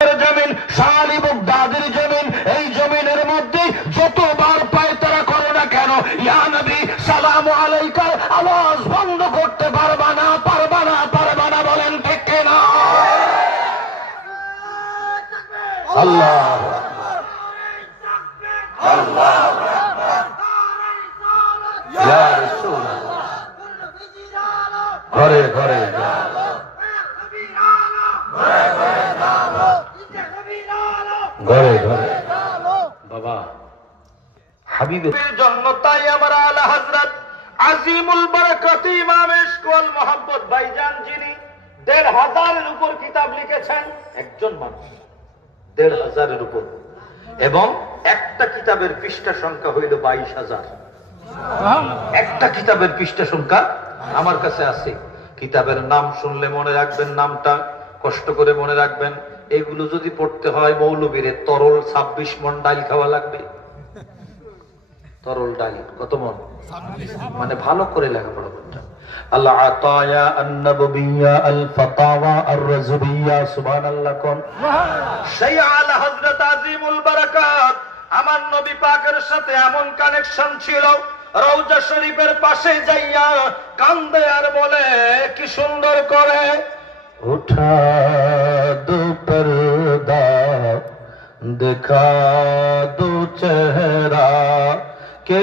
জমিন শালি বাগদাদের জমিন, এই জমিনের মধ্যে যতবার পায়তারা করো না কেন, ইয়া নবী সালামু আলাইকা আওয়াজ বন্ধ করতে পারবা না, পারবা না, পারবা না, বলেন ঠিক কিনা? আল্লাহ আল্লাহ ইয়া রাসূলুল্লাহ, ঘরে ঘরে ঘরে ঘরে বাবা হাবিবের জন্য। তাই আমার আলা হযরত আজিমুল বারাকাত ইমাম ইশক ওয়াল মুহাব্বত ভাইজান, যিনি ১৫০০-এর উপর কিতাব লিখেছেন, একজন মানুষ ১৫০০-এর উপর, এবং একটা কিতাবের পৃষ্ঠা সংখ্যা হইল ২২,০০০। একটা কিতাবের পৃষ্ঠা সংখ্যা আমার কাছে আছে। কিতাবের নাম শুনলে মনে রাখবেন, নামটা কষ্ট করে মনে রাখবেন। এগুলো যদি পড়তে হয় মৌলবীরে তরল ২৬ মণ ডাইল খাওয়া লাগবে। তরল ডাইল কত মণ? মানে ভালো করে লেখাপড়া করতে। আল্লাহ আতায়া আন-নববিয়্যা আল-ফাতাওয়া আর-রাজবিয়্যা, সুবহানাল্লাহ কোন। সেই আলা হযরত আজিমুল বারাকাত আমার নবী পাকের সাথে এমন কানেকশন ছিল, রওজা শরীফের পাশে যাইয়া কান্দে আর বলে কি সুন্দর করে, উঠা দো পর্দা দেখা দো চেহারা, কে